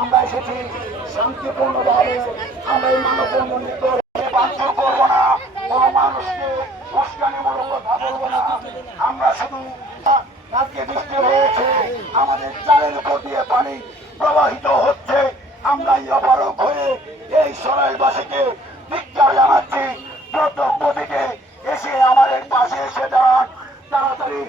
আমরা এসেছি শান্তিপূর্ণভাবে, আমরা এই মানববন্ধন করব না, কোনো মানুষকে উস্কানিমূলক কথা বলবো না। আমরা শুধু আজকে বৃষ্টি হয়েছে, আমাদের চালের উপর দিয়ে পানি প্রবাহিত হচ্ছে, আমরা অপারক হয়ে এই সরাইলবাসীকে ধিক্কার জানাচ্ছি। দ্রুত গতিতে এসে আমাদের পাশে এসে দাঁড়ান, তাড়াতাড়ি